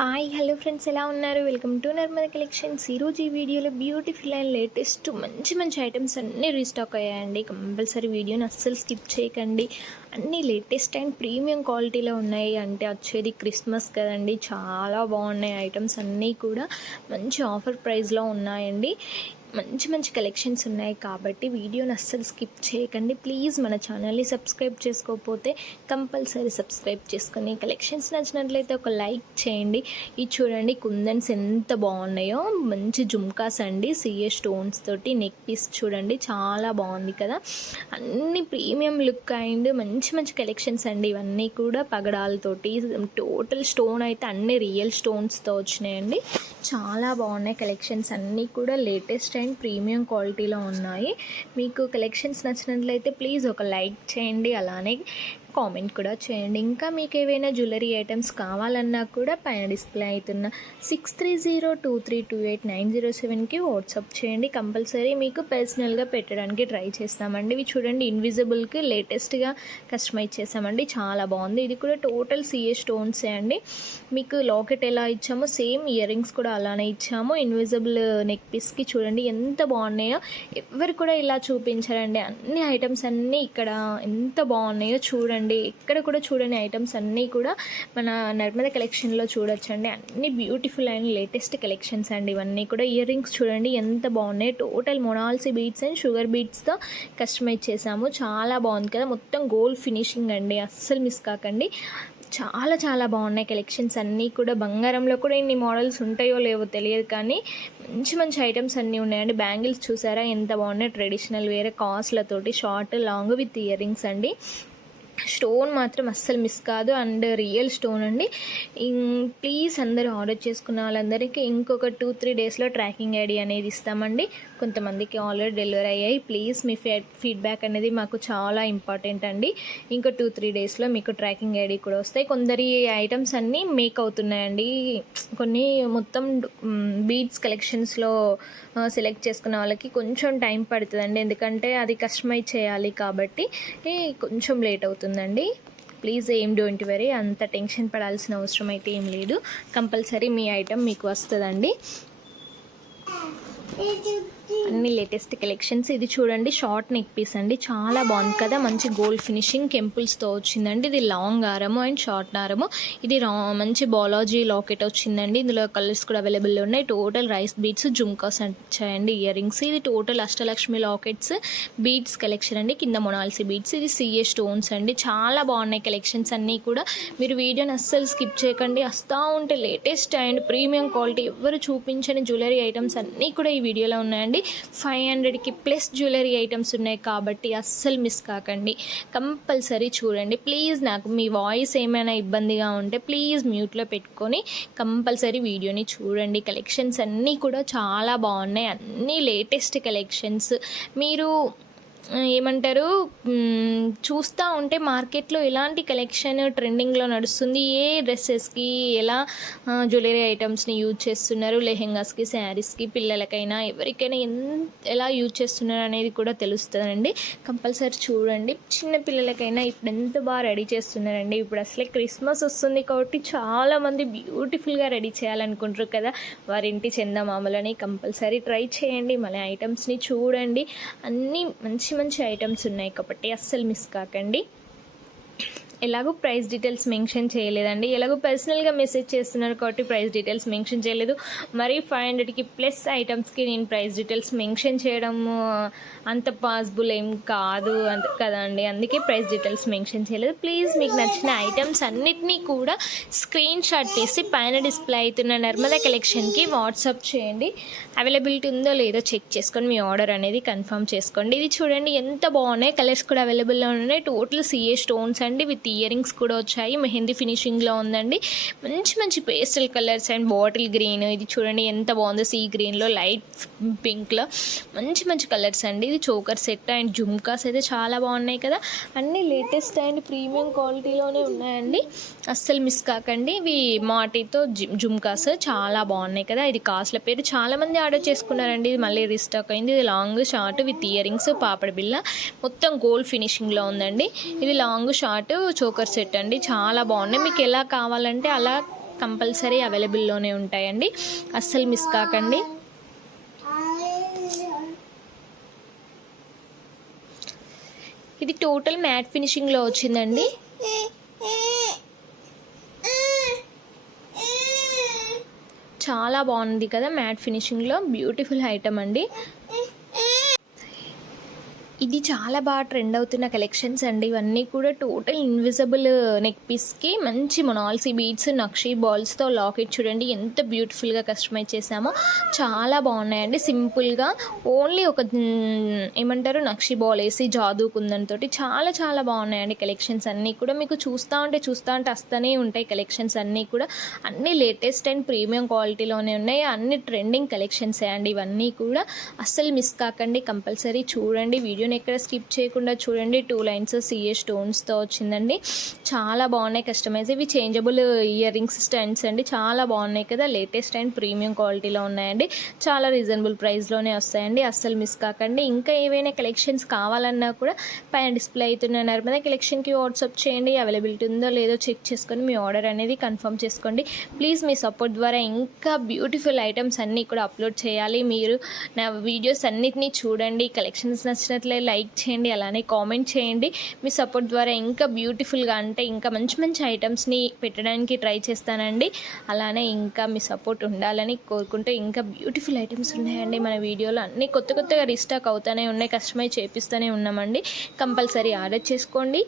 Hi hello friends, ఎలా ఉన్నారు? Welcome to Narmada collections. ఈరోజు ఈ వీడియోలో బ్యూటిఫుల్ అండ్ లేటెస్ట్ మంచి ఐటమ్స్ అన్నీ రీస్టాక్ అయ్యాయండి. కంపల్సరీ వీడియోని అస్సలు స్కిప్ చేయకండి. అన్నీ లేటెస్ట్ అండ్ ప్రీమియం క్వాలిటీలో ఉన్నాయి. అంటే వచ్చేది క్రిస్మస్ కదండి, చాలా బాగున్నాయి ఐటమ్స్ అన్నీ కూడా మంచి ఆఫర్ ప్రైస్లో ఉన్నాయండి. మంచి కలెక్షన్స్ ఉన్నాయి కాబట్టి వీడియోని అస్సలు స్కిప్ చేయకండి. ప్లీజ్ మన ఛానల్ని సబ్స్క్రైబ్ చేసుకోకపోతే కంపల్సరీ సబ్స్క్రైబ్ చేసుకొని కలెక్షన్స్ నచ్చినట్లయితే ఒక లైక్ చేయండి. ఇది చూడండి, కుందన్స్ ఎంత బాగున్నాయో, మంచి జుమ్కాస్ అండి, సిఏ స్టోన్స్ తోటి నెక్ పీస్ చూడండి, చాలా బాగుంది కదా. అన్ని ప్రీమియం లుక్ అండ్ మంచి కలెక్షన్స్ అండి. ఇవన్నీ కూడా పగడాలతోటి, టోటల్ స్టోన్ అయితే అన్ని రియల్ స్టోన్స్తో వచ్చినాయండి. చాలా బాగున్నాయి కలెక్షన్స్ అన్నీ కూడా లేటెస్ట్ అండ్ ప్రీమియం క్వాలిటీలో ఉన్నాయి. మీకు కలెక్షన్స్ నచ్చినట్లయితే ప్లీజ్ ఒక లైక్ చేయండి, అలానే కామెంట్ కూడా చేయండి. ఇంకా మీకు ఏవైనా జ్యువెలరీ ఐటమ్స్ కావాలన్నా కూడా పైన డిస్ప్లే అవుతున్న 6302328907కి వాట్సాప్ చేయండి. కంపల్సరీ మీకు పర్సనల్గా పెట్టడానికి ట్రై చేస్తామండి. ఇవి చూడండి, ఇన్విజిబుల్కి లేటెస్ట్గా కస్టమైజ్ చేసామండి, చాలా బాగుంది. ఇది కూడా టోటల్ సిఏ స్టోన్సే అండి. మీకు లాకెట్ ఎలా ఇచ్చామో సేమ్ ఇయర్ రింగ్స్ కూడా అలానే ఇచ్చాము. ఇన్విజిబుల్ నెక్ పీస్కి చూడండి ఎంత బాగున్నాయో, ఎవరు కూడా ఇలా చూపించారండి. అన్ని ఐటమ్స్ అన్నీ ఇక్కడ ఎంత బాగున్నాయో చూడండి. ఇక్కడ కూడా చూడని ఐటమ్స్ అన్నీ కూడా మన నర్మద కలెక్షన్లో చూడొచ్చండి. అన్ని బ్యూటిఫుల్ అండ్ లేటెస్ట్ కలెక్షన్స్ అండి. ఇవన్నీ కూడా ఇయర్ రింగ్స్ చూడండి ఎంత బాగున్నాయి. టోటల్ మొనాల్సీ బీడ్స్ అండ్ షుగర్ బీడ్స్తో కస్టమైజ్ చేసాము, చాలా బాగుంది కదా. మొత్తం గోల్డ్ ఫినిషింగ్ అండి, అస్సలు మిస్ కాకండి. చాలా బాగున్నాయి కలెక్షన్స్ అన్నీ కూడా. బంగారంలో కూడా ఇన్ని మోడల్స్ ఉంటాయో లేవో తెలియదు, కానీ మంచి ఐటమ్స్ అన్నీ ఉన్నాయండి. బ్యాంగిల్స్ చూసారా ఎంత బాగున్నాయి, ట్రెడిషనల్ వేరే కాస్ట్లతోటి, short long with earrings అండి. స్టోన్ మాత్రం అస్సలు మిస్ కాదు, అండ్ రియల్ స్టోన్ అండి. ప్లీజ్ అందరూ ఆర్డర్ చేసుకున్న వాళ్ళందరికీ ఇంకొక 2-3 డేస్లో ట్రాకింగ్ ఐడి అనేది ఇస్తామండి. కొంతమందికి ఆల్రెడీ డెలివరీ అయ్యాయి. ప్లీజ్ మీ ఫీడ్బ్యాక్ అనేది మాకు చాలా ఇంపార్టెంట్ అండి. ఇంకో 2-3 డేస్లో మీకు ట్రాకింగ్ ఐడి కూడా వస్తాయి. కొందరి ఐటమ్స్ అన్నీ మేక్ అవుతున్నాయండి, కొన్ని మొత్తం బీడ్స్ కలెక్షన్స్లో సెలెక్ట్ చేసుకున్న వాళ్ళకి కొంచెం టైం పడుతుందండి, ఎందుకంటే అది కస్టమైజ్ చేయాలి కాబట్టి కొంచెం లేట్ అవుతుందండి. ప్లీజ్ డోంట్ వరీ, అంత టెన్షన్ పడాల్సిన అవసరం అయితే ఏం లేదు. కంపల్సరీ మీ ఐటమ్ మీకు వస్తుందండి. అన్ని లేటెస్ట్ కలెక్షన్స్. ఇది చూడండి, షార్ట్ నెక్ పీస్ అండి, చాలా బాగుంది కదా. మంచి గోల్డ్ ఫినిషింగ్ కెంపుల్స్తో వచ్చిందండి. ఇది లాంగ్ హారము అండ్ షార్ట్ హారము. ఇది మంచి బాలాజీ లాకెట్ వచ్చిందండి. ఇందులో కలర్స్ కూడా అవైలబుల్లో ఉన్నాయి. టోటల్ రైస్ బీడ్స్, జుమ్కాస్ వచ్చాయండి, ఇయర్ రింగ్స్. ఇది total Ashtalakshmi lockets beads collection అండి, కింద మొనాల్సీ బీడ్స్. ఇది సిఏ స్టోన్స్ అండి, చాలా బాగున్నాయి కలెక్షన్స్ అన్నీ కూడా. మీరు వీడియోని అస్సలు స్కిప్ చేయకండి, వస్తూ ఉంటే లేటెస్ట్ అండ్ ప్రీమియం క్వాలిటీ ఎవరు చూపించని జ్యువెలరీ ఐటమ్స్ అన్నీ కూడా ఈ వీడియోలో ఉన్నాయండి. 500కి ప్లస్ జ్యువెలరీ ఐటమ్స్ ఉన్నాయి కాబట్టి అస్సలు మిస్ కాకండి, కంపల్సరీ చూడండి. ప్లీజ్ నాకు మీ వాయిస్ ఏమైనా ఇబ్బందిగా ఉంటే ప్లీజ్ మ్యూట్లో పెట్టుకొని కంపల్సరీ వీడియోని చూడండి. కలెక్షన్స్ అన్నీ కూడా చాలా బాగున్నాయి, అన్నీ లేటెస్ట్ కలెక్షన్స్. మీరు ఏమంటారు, చూస్తూ ఉంటే మార్కెట్లో ఎలాంటి కలెక్షన్ ట్రెండింగ్లో నడుస్తుంది, ఏ డ్రెస్సెస్కి ఎలా జ్యువెలరీ ఐటమ్స్ని యూజ్ చేస్తున్నారు, లెహెంగాస్కి, శారీస్కి, పిల్లలకైనా ఎవరికైనా ఎలా యూజ్ చేస్తున్నారు అనేది కూడా తెలుస్తుందండి. కంపల్సరీ చూడండి. చిన్న పిల్లలకైనా ఇప్పుడు ఎంత బాగా రెడీ చేస్తున్నారండి. ఇప్పుడు అసలే క్రిస్మస్ వస్తుంది కాబట్టి చాలామంది బ్యూటిఫుల్గా రెడీ చేయాలనుకుంటారు కదా, వారింటి చందమామలని. కంపల్సరీ ట్రై చేయండి, మన ఐటమ్స్ని చూడండి. అన్నీ మంచి ఐటమ్స్ ఉన్నాయి కాబట్టి అస్సలు మిస్ కాకండి. ఎలాగో ప్రైస్ డీటెయిల్స్ మెన్షన్ చేయలేదండి, ఎలాగో పర్సనల్గా మెసేజ్ చేస్తున్నారు కాబట్టి ప్రైస్ డీటెయిల్స్ మెన్షన్ చేయలేదు. మరి 500కి ప్లస్ ఐటమ్స్కి నేను ప్రైస్ డీటెయిల్స్ మెన్షన్ చేయడం అంత పాసిబుల్ ఏం కాదు కదండి, అందుకే ప్రైస్ డీటెయిల్స్ మెన్షన్ చేయలేదు. ప్లీజ్ మీకు నచ్చిన ఐటమ్స్ అన్నిటినీ కూడా స్క్రీన్ షాట్ తీసి పైన డిస్ప్లే అవుతున్న నర్మదా కలెక్షన్కి వాట్సాప్ చేయండి. అవైలబిలిటీ ఉందో లేదో చెక్ చేసుకొని మీ ఆర్డర్ అనేది కన్ఫర్మ్ చేసుకోండి. ఇది చూడండి ఎంత బాగున్నాయి, కలర్స్ కూడా అవైలబుల్లో ఉన్నాయి. టోటల్ సిఏ స్టోన్స్ అండి, విత్ ఇయర్ రింగ్స్ కూడా వచ్చాయి. మెహందీ ఫినిషింగ్లో ఉందండి. మంచి pastel colours and bottle green. ఇది చూడండి ఎంత బాగుందో, సీ గ్రీన్లో, లైట్ పింక్లో మంచి కలర్స్ అండి. ఇది చోకర్ సెట్ అండ్ జుమ్కాస్ అయితే చాలా బాగున్నాయి కదా. అన్నీ లేటెస్ట్ అండ్ ప్రీమియం క్వాలిటీలోనే ఉన్నాయండి, అస్సలు మిస్ కాకండి. ఇవి మాటితో జుమ్కాస్ చాలా బాగున్నాయి కదా. ఇది కాస్ట్ల పేరు చాలామంది ఆర్డర్ చేసుకున్నారండి, ఇది మళ్ళీ రీస్టాక్ అయింది. ఇది long short with earrings, పాపడ బిల్ల, మొత్తం గోల్డ్ ఫినిషింగ్లో ఉందండి. ఇది లాంగ్ షార్ట్ చోకర్ సెట్ అండి, చాలా బాగున్నాయి. మీకు ఎలా కావాలంటే అలా కంపల్సరీ అవైలబుల్లోనే ఉంటాయండి, అస్సలు మిస్ కాకండి. ఇది టోటల్ మ్యాట్ ఫినిషింగ్లో వచ్చిందండి. చాలా బాగుంది కదా మ్యాట్ ఫినిషింగ్లో, బ్యూటిఫుల్ ఐటమ్ అండి. ఇది చాలా బాగా ట్రెండ్ అవుతున్న కలెక్షన్స్ అండి. ఇవన్నీ కూడా టోటల్ ఇన్విజిబుల్ నెక్ పీస్కి మంచి మొనాల్సీ బీడ్స్ నక్షీ బాల్స్తో లాకెట్ చూడండి ఎంత బ్యూటిఫుల్గా కస్టమైజ్ చేసామో, చాలా బాగున్నాయండి. సింపుల్గా ఓన్లీ ఒక ఏమంటారు నక్షీ బాల్ వేసి జాదూ కుందన్ తోటి చాలా చాలా బాగున్నాయండి కలెక్షన్స్ అన్నీ కూడా. మీకు చూస్తూ ఉంటే వస్తూనే ఉంటాయి కలెక్షన్స్ అన్నీ కూడా. అన్నీ లేటెస్ట్ అండ్ ప్రీమియం క్వాలిటీలోనే ఉన్నాయి, అన్ని ట్రెండింగ్ కలెక్షన్సే అండి ఇవన్నీ కూడా. అస్సలు మిస్ కాకండి, కంపల్సరీ చూడండి వీడియో ఎక్కడ స్కిప్ చేయకుండా చూడండి. 2 లైన్స్ సిఏ స్టోన్స్తో వచ్చిందండి, చాలా బాగున్నాయి కస్టమైజ్. ఇవి చేంజబుల్ ఇయర్ రింగ్స్ స్టాండ్స్ అండి, చాలా బాగున్నాయి కదా, లేటెస్ట్ అండ్ ప్రీమియం క్వాలిటీలో ఉన్నాయండి, చాలా రీజనబుల్ ప్రైస్లోనే వస్తాయండి, అస్సలు మిస్ కాకండి. ఇంకా ఏవైనా కలెక్షన్స్ కావాలన్నా కూడా పైన డిస్ప్లే అవుతున్న నర్మదా కలెక్షన్కి వాట్సాప్ చేయండి, అవైలబిలిటీ ఉందో లేదో చెక్ చేసుకొని మీ ఆర్డర్ అనేది కన్ఫర్మ్ చేసుకోండి. ప్లీజ్ మీ సపోర్ట్ ద్వారా ఇంకా బ్యూటిఫుల్ ఐటమ్స్ అన్నీ కూడా అప్లోడ్ చేయాలి. మీరు నా వీడియోస్ అన్నిటినీ చూడండి, కలెక్షన్స్ నచ్చినట్లయితే లైక్ చేయండి, అలానే కామెంట్ చేయండి. మీ సపోర్ట్ ద్వారా ఇంకా బ్యూటిఫుల్గా అంటే ఇంకా మంచి మంచి ఐటమ్స్ని పెట్టడానికి ట్రై చేస్తానండి. అలానే ఇంకా మీ సపోర్ట్ ఉండాలని కోరుకుంటూ, ఇంకా బ్యూటిఫుల్ ఐటమ్స్ ఉన్నాయండి మన వీడియోలో, అన్నీ కొత్తగా రీస్టాక్ అవుతూనే ఉన్నాయి, కస్టమైజ్ చేపిస్తూనే ఉన్నామండి. కంపల్సరీ ఆర్డర్ చేసుకోండి.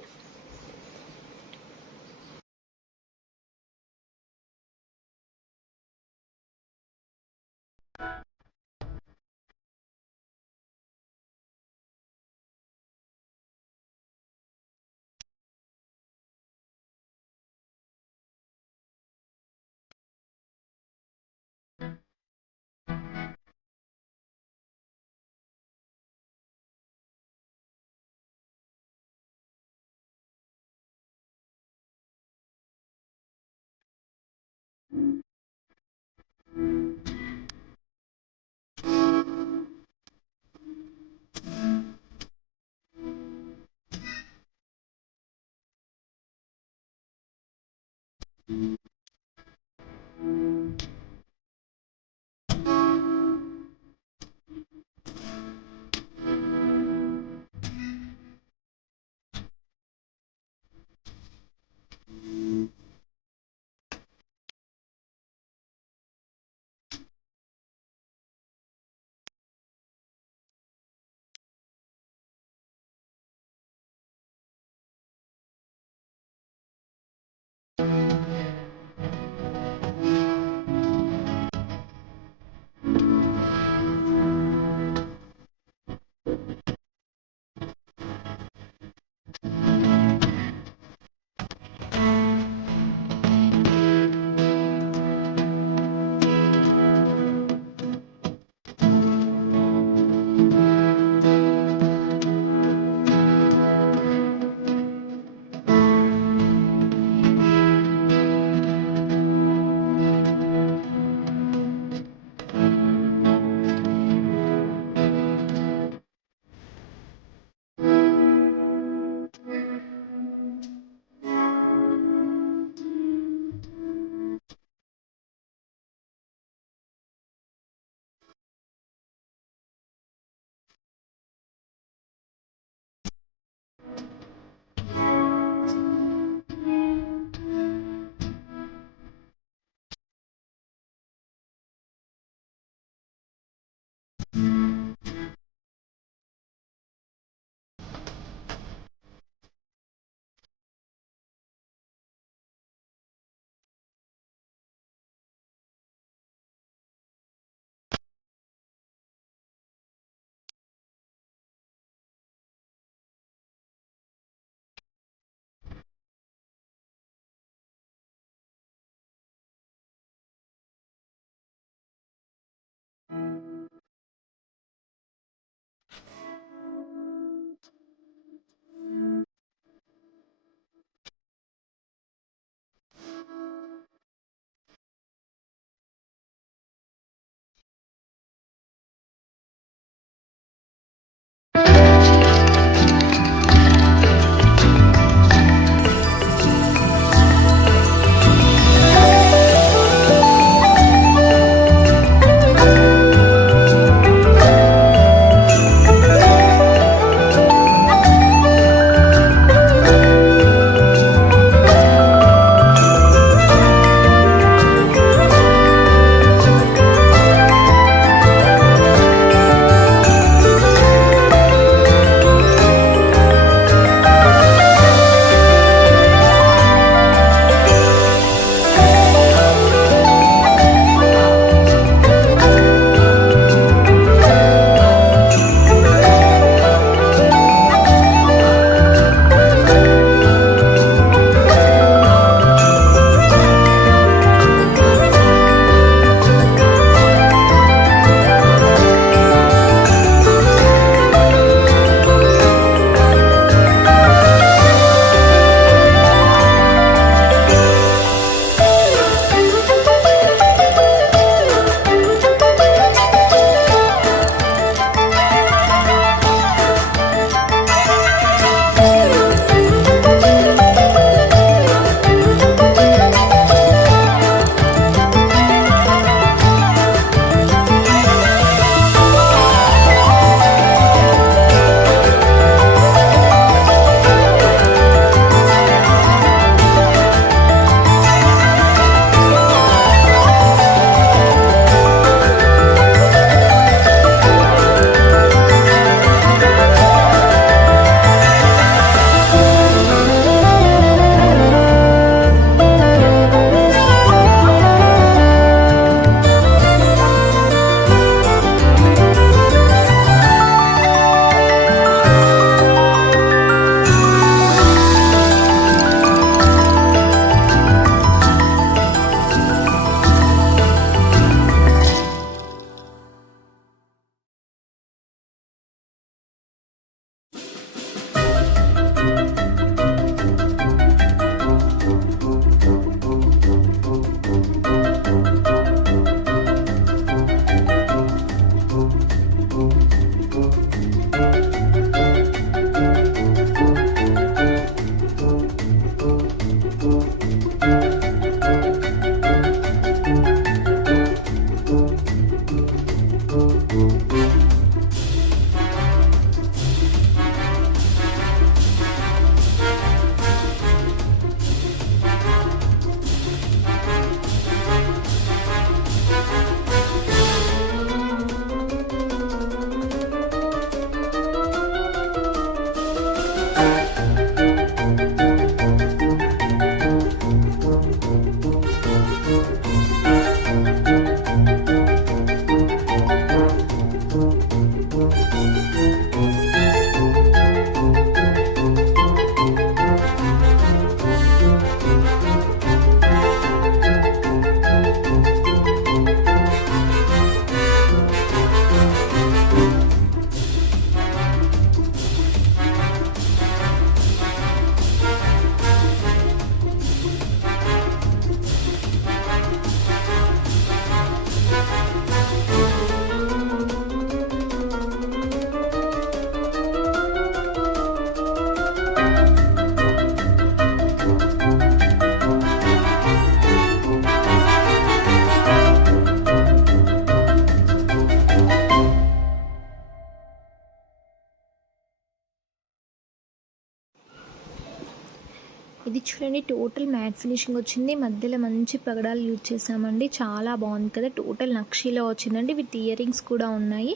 ఇది చూడండి టోటల్ మ్యాట్ ఫినిషింగ్ వచ్చింది. మధ్యలో మంచి పగడాలు యూజ్ చేసామండి. చాలా బాగుంది కదా. టోటల్ నక్షీలో వచ్చిందండి. విత్ ఇయర్ రింగ్స్ కూడా ఉన్నాయి.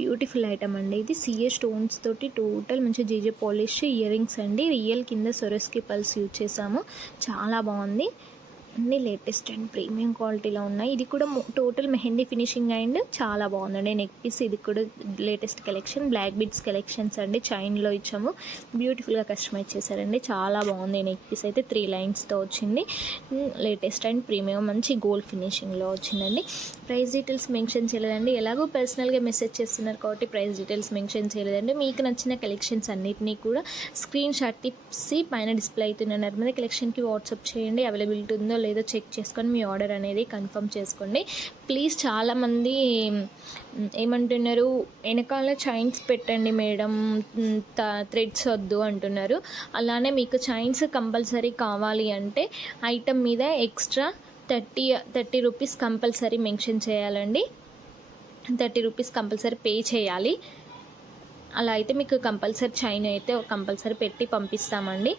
బ్యూటిఫుల్ ఐటమ్ అండి ఇది. సిఏ స్టోన్స్ తోటి టోటల్ మంచి జీజే పాలిష్ ఇయర్ రింగ్స్ అండి. రియల్ కింద సొరస్కి పల్స్ యూజ్ చేసాము. చాలా బాగుంది. అన్ని లేటెస్ట్ అండ్ ప్రీమియం క్వాలిటీలో ఉన్నాయి. ఇది కూడా టోటల్ మెహందీ ఫినిషింగ్ అండ్ చాలా బాగుందండి. నెక్ పీస్ ఇది కూడా latest collection. Black beads collections అండి. చైన్లో ఇచ్చాము. బ్యూటిఫుల్గా కస్టమైజ్ చేశారండి. చాలా బాగుంది. నెక్ పీస్ అయితే 3 లైన్స్తో వచ్చింది. లేటెస్ట్ అండ్ ప్రీమియం మంచి గోల్డ్ ఫినిషింగ్లో వచ్చిందండి. ప్రైస్ డీటెయిల్స్ మెన్షన్ చేయలేదండి. ఎలాగో పర్సనల్గా మెసేజ్ చేస్తున్నారు కాబట్టి ప్రైస్ డీటెయిల్స్ మెన్షన్ చేయలేదండి. మీకు నచ్చిన కలెక్షన్స్ అన్నిటినీ కూడా స్క్రీన్ షాట్ తీసి పైన డిస్ప్లే అవుతున్న నర్మదా కలెక్షన్కి వాట్సాప్ చేయండి. అవైలబిలిటీ ఉందో లేదో చెక్ చేసుకొని మీ ఆర్డర్ అనేది కన్ఫర్మ్ చేసుకోండి. ప్లీజ్ చాలామంది ఏమంటున్నారు, వెనకాల చైన్స్ పెట్టండి మేడం, థ్రెడ్స్ వద్దు అంటున్నారు. అలానే మీకు చైన్స్ కంపల్సరీ కావాలి అంటే ఐటమ్ మీద ఎక్స్ట్రా 30 రూపీస్ కంపల్సరీ మెన్షన్ చేయాలండి. 30 రూపీస్ కంపల్సరీ పే చేయాలి. అలా అయితే మీకు కంపల్సరీ చైన్ అయితే కంపల్సరీ పెట్టి పంపిస్తామండి.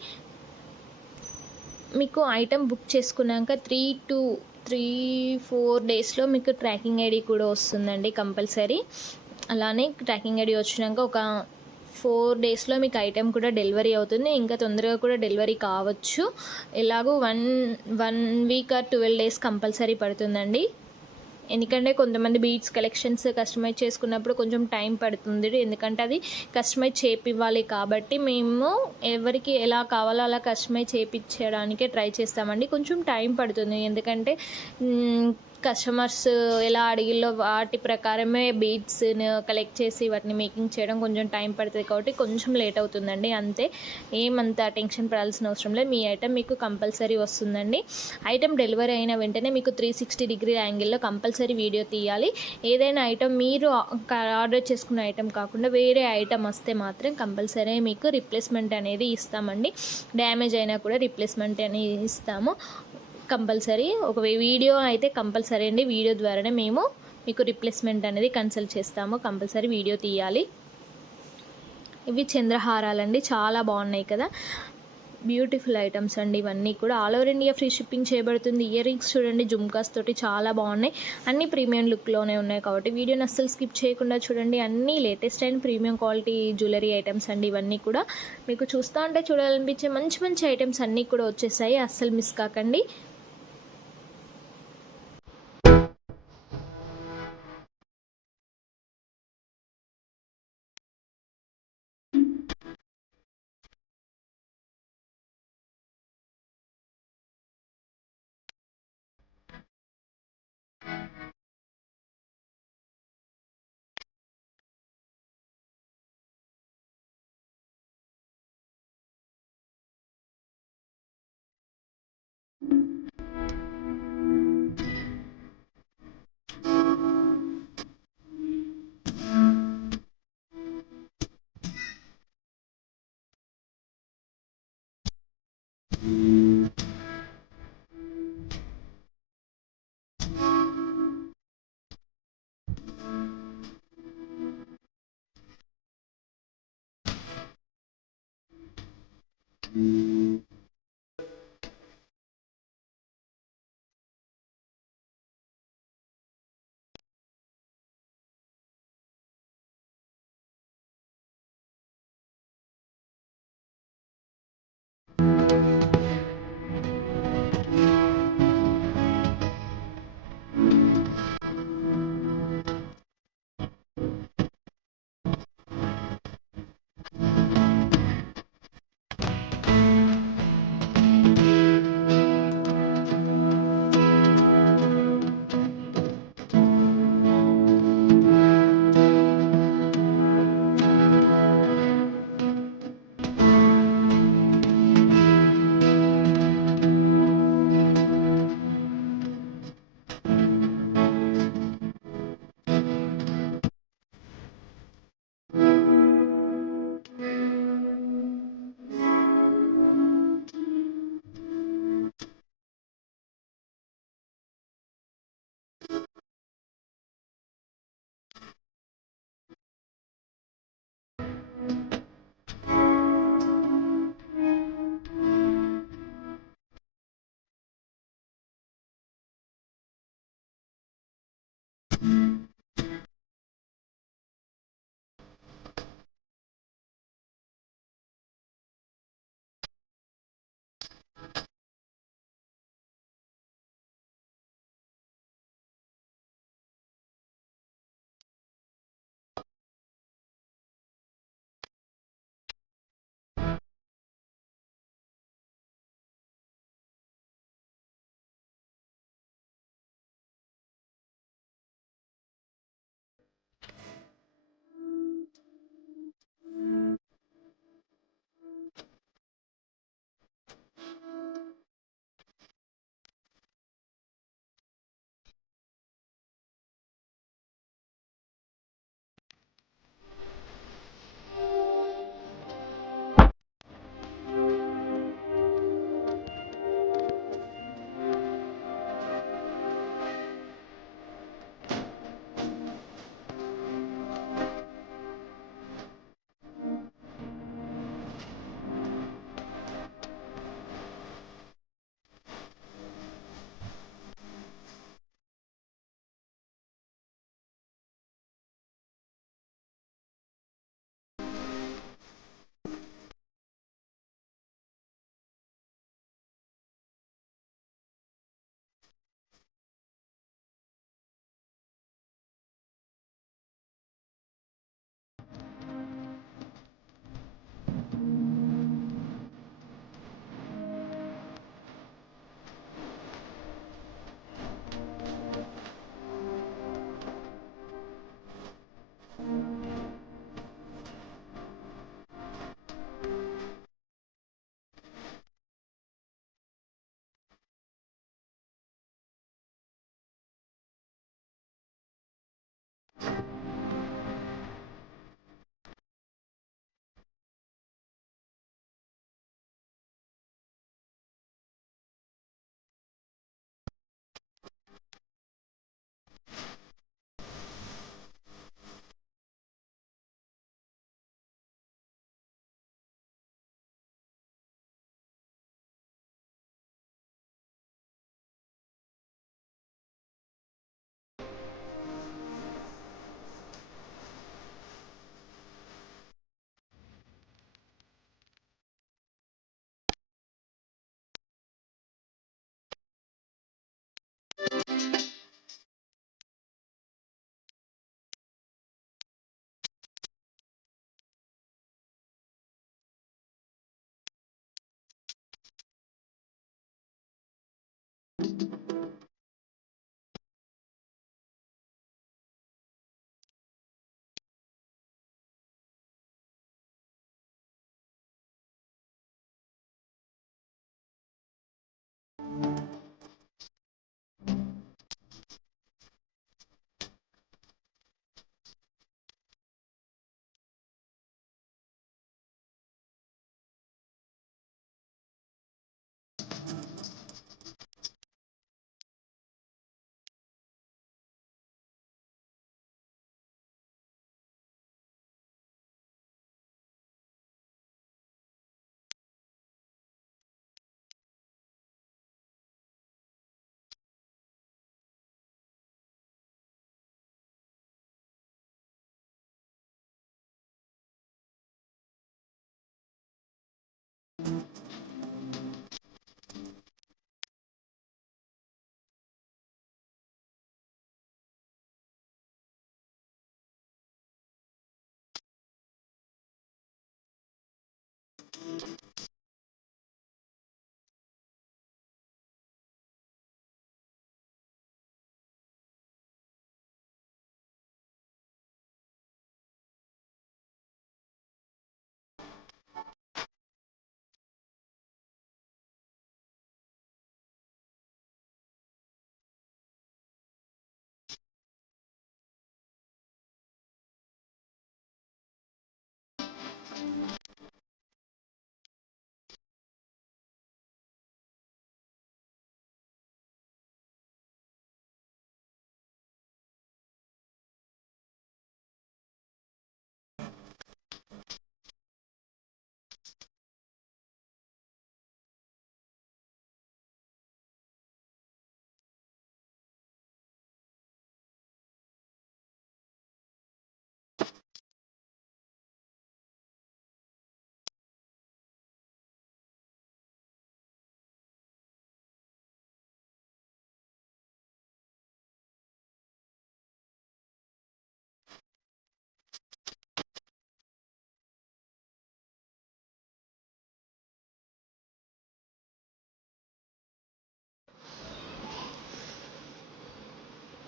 మీకు ఐటమ్ బుక్ చేసుకున్నాక 3-4 డేస్లో మీకు ట్రాకింగ్ ఐడి కూడా వస్తుందండి కంపల్సరీ. అలానే ట్రాకింగ్ ఐడి వచ్చినాక ఒక 4 డేస్లో మీకు ఐటెం కూడా డెలివరీ అవుతుంది. ఇంకా తొందరగా కూడా డెలివరీ కావచ్చు. ఎలాగో 1 వీక్ ఆర్ 12 డేస్ కంపల్సరీ పడుతుందండి. ఎందుకంటే కొంతమంది బీడ్స్ కలెక్షన్స్ కస్టమైజ్ చేసుకున్నప్పుడు కొంచెం టైం పడుతుంది. ఎందుకంటే అది కస్టమైజ్ చేపివ్వాలి కాబట్టి మేము ఎవరికి ఎలా కావాలో అలా కస్టమైజ్ చేయించడానికే ట్రై చేస్తామండి. కొంచెం టైం పడుతుంది. ఎందుకంటే కస్టమర్స్ ఎలా అడిగిల్లో వాటి ప్రకారమే బీడ్స్ కలెక్ట్ చేసి వాటిని మేకింగ్ చేయడం కొంచెం టైం పడుతుంది కాబట్టి కొంచెం లేట్ అవుతుందండి. అంతే, ఏమంత టెన్షన్ పడాల్సిన అవసరం లేదు. మీ ఐటెం మీకు కంపల్సరీ వస్తుందండి. ఐటెం డెలివరీ అయిన వెంటనే మీకు 360 డిగ్రీ యాంగిల్లో కంపల్సరీ వీడియో తీయాలి. ఏదైనా ఐటెం మీరు ఆర్డర్ చేసుకున్న ఐటెం కాకుండా వేరే ఐటెం వస్తే మాత్రం కంపల్సరీ మీకు రిప్లేస్మెంట్ అనేది ఇస్తామండి. డ్యామేజ్ అయినా కూడా రిప్లేస్మెంట్ అనేది ఇస్తాము కంపల్సరీ. ఒక వీడియో అయితే కంపల్సరీ అండి. వీడియో ద్వారానే మేము మీకు రిప్లేస్మెంట్ అనేది కన్సల్ట్ చేస్తాము. కంపల్సరీ వీడియో తీయాలి. ఇవి చంద్రహారాలండి. చాలా బాగున్నాయి కదా. బ్యూటిఫుల్ ఐటమ్స్ అండి ఇవన్నీ కూడా. All over India free shipping చేయబడుతుంది. ఇయర్ రింగ్స్ చూడండి జుమ్కాస్ తోటి చాలా బాగున్నాయి. అన్ని ప్రీమియం లుక్లోనే ఉన్నాయి కాబట్టి వీడియోని అస్సలు స్కిప్ చేయకుండా చూడండి. అన్నీ latest and premium quality jewellery items అండి ఇవన్నీ కూడా. మీకు చూస్తూ ఉంటే చూడాలనిపించే మంచి మంచి ఐటమ్స్ అన్నీ కూడా వచ్చేసాయి. అస్సలు మిస్ కాకండి.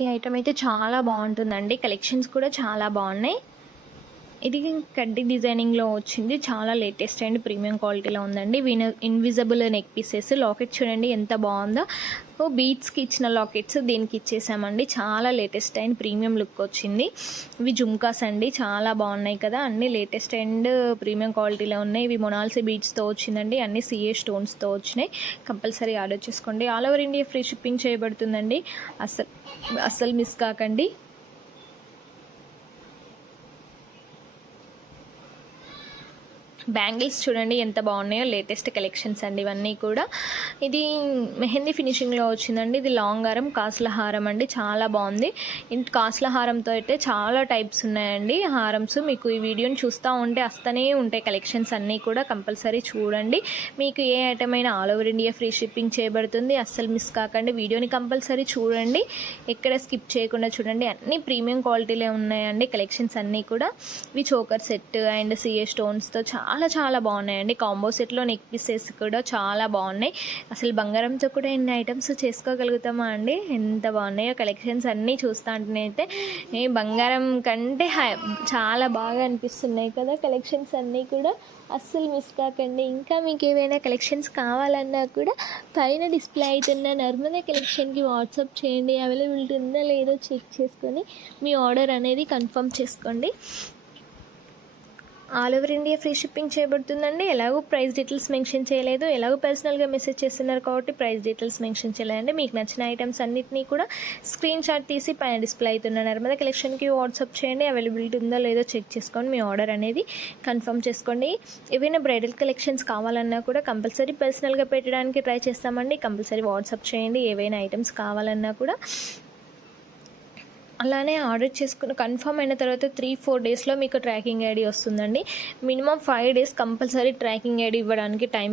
ఈ ఐటమ్ అయితే చాలా బాగుంటుందండి. కలెక్షన్స్ కూడా చాలా బాగున్నాయి. ఇది కడ్డీ డిజైనింగ్లో వచ్చింది. చాలా లేటెస్ట్ అండ్ ప్రీమియం క్వాలిటీలో ఉందండి. Invisible neck pieces. లాకెట్ చూడండి ఎంత బాగుందో. బీట్స్కి ఇచ్చిన లాకెట్స్ దీనికి ఇచ్చేసామండి. చాలా లేటెస్ట్ అండ్ ప్రీమియం లుక్ వచ్చింది. ఇవి జుమ్కాస్ అండి, చాలా బాగున్నాయి కదా. అన్ని లేటెస్ట్ అండ్ ప్రీమియం క్వాలిటీలో ఉన్నాయి. ఇవి మొనాల్సీ బీట్స్తో వచ్చిందండి. అన్ని సిఏ స్టోన్స్తో వచ్చినాయి. కంపల్సరీ ఆర్డర్ చేసుకోండి. All over India free shipping చేయబడుతుందండి. అస్సలు మిస్ కాకండి. బ్యాంగిల్స్ చూడండి ఎంత బాగున్నాయో. లేటెస్ట్ కలెక్షన్స్ అండి ఇవన్నీ కూడా. ఇది మెహందీ ఫినిషింగ్లో వచ్చిందండి. ఇది లాంగ్ హారం, కాసుల హారం అండి. చాలా బాగుంది. కాసుల హారంతో అయితే చాలా టైప్స్ ఉన్నాయండి హారమ్స్. మీకు ఈ వీడియోని చూస్తూ ఉంటే వస్తూనే ఉంటాయి కలెక్షన్స్ అన్నీ కూడా. కంపల్సరీ చూడండి. మీకు ఏ ఐటమ్ అయినా all over India free shipping చేయబడుతుంది. అస్సలు మిస్ కాకండి. వీడియోని కంపల్సరీ చూడండి, ఎక్కడ స్కిప్ చేయకుండా చూడండి. అన్నీ ప్రీమియం క్వాలిటీలే ఉన్నాయండి కలెక్షన్స్ అన్నీ కూడా. ఇవి చోకర్ సెట్ అండ్ సిఏ స్టోన్స్తో చాలా బాగున్నాయండి. కాంబో సెట్లో నెక్ పీసెస్ కూడా చాలా బాగున్నాయి. అసలు బంగారంతో కూడా ఎన్ని ఐటమ్స్ చేసుకోగలుగుతామా అండి. ఎంత బాగున్నాయో కలెక్షన్స్ అన్నీ చూస్తూ ఉంటేనైతే బంగారం కంటే చాలా బాగా అనిపిస్తున్నాయి కదా కలెక్షన్స్ అన్నీ కూడా. అస్సలు మిస్ కాకండి. ఇంకా మీకు ఏవైనా కలెక్షన్స్ కావాలన్నా కూడా పైన డిస్ప్లే అవుతున్న నర్మదా కలెక్షన్కి వాట్సాప్ చేయండి. అవైలబిలిటీ ఉందా లేదో చెక్ చేసుకొని మీ ఆర్డర్ అనేది కన్ఫర్మ్ చేసుకోండి. All over India free shipping చేయబడుతుందండి. ఎలాగో ప్రైస్ డీటెయిల్స్ మెన్షన్ చేయలేదు, ఎలాగో పర్సనల్గా మెసేజ్ చేస్తున్నారు కాబట్టి ప్రైస్ డీటెయిల్స్ మెన్షన్ చేయలేదండి. మీకు నచ్చిన ఐటమ్స్ అన్నింటినీ కూడా స్క్రీన్ షాట్ తీసి పైన డిస్ప్లే అవుతున్న నర్మదా కలెక్షన్కి వాట్సాప్ చేయండి. అవైలబిలిటీ ఉందో లేదో చెక్ చేసుకొని మీ ఆర్డర్ అనేది కన్ఫర్మ్ చేసుకోండి. ఏవైనా బ్రైడల్ కలెక్షన్స్ కావాలన్నా కూడా కంపల్సరీ పర్సనల్గా పెట్టడానికి ట్రై చేస్తామండి. కంపల్సరీ వాట్సాప్ చేయండి ఏవైనా ఐటమ్స్ కావాలన్నా కూడా. అలానే ఆర్డర్ చేసుకుని కన్ఫర్మ్ అయిన తర్వాత 3-4 డేస్లో మీకు ట్రాకింగ్ ఐడి వస్తుందండి. Minimum 5 days compulsory tracking ID ఇవ్వడానికి టైం